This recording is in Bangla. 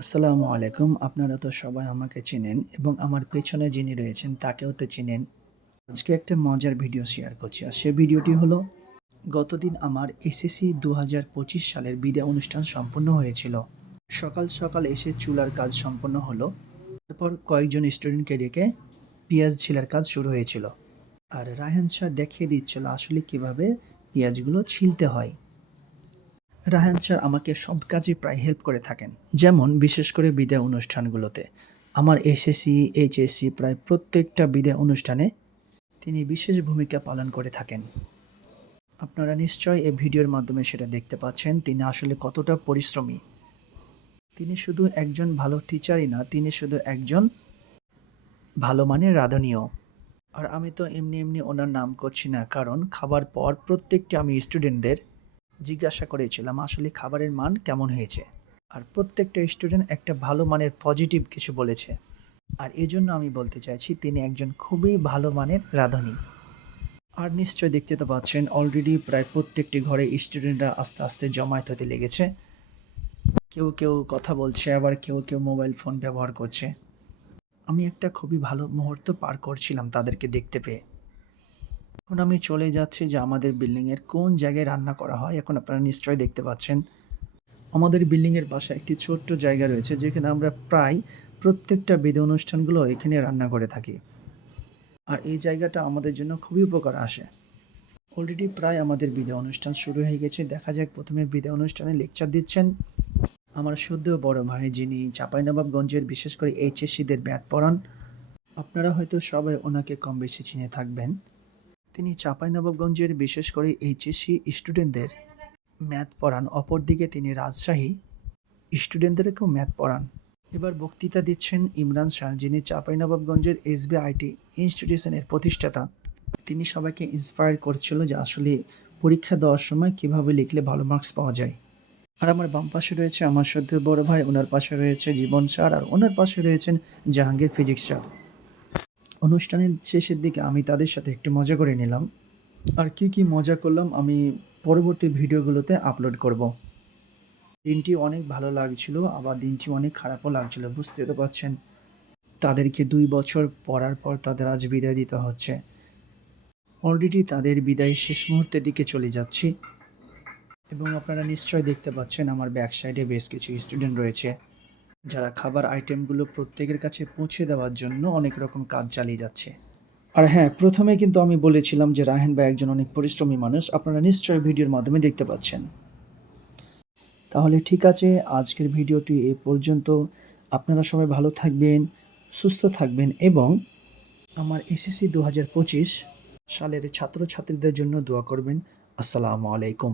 আসসালামু আলাইকুম। আপনারা তো সবাই আমাকে চেনেন এবং আমার পেছনে যিনি রয়েছেন তাকেও তো চেনেন। আজকে একটা মজার ভিডিও শেয়ার করছি। আর সে ভিডিওটি হলো গতদিন আমার এসএসসি ২০২৫ সালের বিদায় অনুষ্ঠান সম্পন্ন হয়েছিল। সকাল, সকাল এসে চুলার কাজ সম্পন্ন হলো। তারপর কয়েকজন স্টুডেন্টকে ডেকে পেঁয়াজ ছিলার কাজ শুরু হয়েছিল। আর রায়হান স্যার দেখিয়ে দিচ্ছিল আসলে কিভাবে পেঁয়াজগুলো ছিলতে হয়। রায়হান স্যার আমাকে সব কাজে প্রায় হেল্প করে থাকেন। যেমন বিশেষ করে বিদায় অনুষ্ঠানগুলোতে। আমার এসএসসি, এইচএসসি প্রায় প্রত্যেকটা বিদায় অনুষ্ঠানে তিনি বিশেষ ভূমিকা পালন করে থাকেন। আপনারা নিশ্চয়ই এই ভিডিওর মাধ্যমে সেটা দেখতে পাচ্ছেন তিনি আসলে কতটা পরিশ্রমী। তিনি শুধু একজন ভালো টিচারই না, তিনি শুধু একজন ভালো মানের রাঁধুনিও। আর আমি তো এমনি ওনার নাম করছি না, কারণ খাবার পর প্রত্যেকটি আমি স্টুডেন্টদের জিজ্ঞাসা করেছিলাম আসলে খাবারের মান কেমন হয়েছে। আর প্রত্যেকটা স্টুডেন্ট একটা ভালো মানের পজিটিভ কিছু বলেছে। আর এজন্য আমি বলতে চাইছি তিনি একজন খুবই ভালো মানের রাঁধুনি। আর নিশ্চয়ই দেখতে তো পাচ্ছেন অলরেডি প্রায় প্রত্যেকটি ঘরে স্টুডেন্টরা আস্তে আস্তে জমায়েত হতে লেগেছে। কেউ কথা বলছে, আবার কেউ মোবাইল ফোন ব্যবহার করছে। আমি একটা খুবই ভালো মুহূর্ত পার করছিলাম তাদেরকে দেখতে পেয়ে। এখন আমি চলে যাচ্ছি যে আমাদের বিল্ডিংয়ের কোন জায়গায় রান্না করা হয়, এখন আপনারা নিশ্চয়ই দেখতে পাচ্ছেন। আমাদের বিল্ডিংয়ের পাশে একটি ছোট্ট জায়গা রয়েছে যেখানে আমরা প্রায় প্রত্যেকটা বিদায় অনুষ্ঠানগুলো এখানে রান্না করে থাকি। আর এই জায়গাটা আমাদের জন্য খুবই উপকার আসে। অলরেডি প্রায় আমাদের বিদায় অনুষ্ঠান শুরু হয়ে গেছে। দেখা যাক প্রথমে বিদায় অনুষ্ঠানে লেকচার দিচ্ছেন আমার সদ্য বড় ভাই, যিনি চাঁপাইনবাবগঞ্জের বিশেষ করে এইচএসসিদের ম্যাথ পড়ান। আপনারা হয়তো সবাই ওনাকে কম বেশি চিনে থাকবেন। তিনি চাঁপাইনবাবগঞ্জের বিশেষ করে এইচএসসি স্টুডেন্টদের ম্যাথ পড়ান, অপরদিকে তিনি রাজশাহী স্টুডেন্টদেরকেও ম্যাথ পড়ান। এবার বক্তৃতা দিচ্ছেন ইমরান স্যার, যিনি চাঁপাইনবাবগঞ্জের এসবিআইটি ইনস্টিটিউশনের প্রতিষ্ঠাতা। তিনি সবাইকে ইন্সপায়ার করছিল যে আসলে পরীক্ষা দেওয়ার সময় কিভাবে লিখলে ভালো মার্কস পাওয়া যায়। আর আমার বাম পাশে রয়েছে আমার সদ্য বড় ভাই, ওনার পাশে রয়েছে জীবন স্যার, আর ওনার পাশে রয়েছেন জাহাঙ্গীর ফিজিক্স স্যার। অনুষ্ঠানের শেষের দিকে আমি তাদের সাথে একটু মজা করে নিলাম। আর কি মজা করলাম আমি পরবর্তী ভিডিওগুলোতে আপলোড করব। দিনটি অনেক ভালো লাগছিল, আবার দিনটি অনেক খারাপও লাগছিল, বুঝতে তো পারছেন। তাদেরকে ২ বছর পড়ার পর তাদের আজ বিদায় দিতে হচ্ছে। অলরেডি তাদের বিদায়ের শেষ মুহূর্তের দিকে চলে যাচ্ছি এবং আপনারা নিশ্চয়ই দেখতে পাচ্ছেন আমার ব্যাক সাইডে বেশ কিছু স্টুডেন্ট রয়েছে যারা খাবার আইটেমগুলো প্রত্যেকের কাছে পৌঁছে দেওয়ার জন্য অনেক রকম কাজ চালিয়ে যাচ্ছে। আর হ্যাঁ, প্রথমে কিন্তু আমি বলেছিলাম যে রায়হান ভাই একজন অনেক পরিশ্রমী মানুষ। আপনারা নিশ্চয়ই ভিডিওর মাধ্যমে দেখতে পাচ্ছেন। তাহলে ঠিক আছে, আজকের ভিডিওটি এ পর্যন্ত। আপনারা সবাই ভালো থাকবেন, সুস্থ থাকবেন এবং আমার এসএসসি ২০২৫ সালের ছাত্রছাত্রীদের জন্য দোয়া করবেন। আসসালামু আলাইকুম।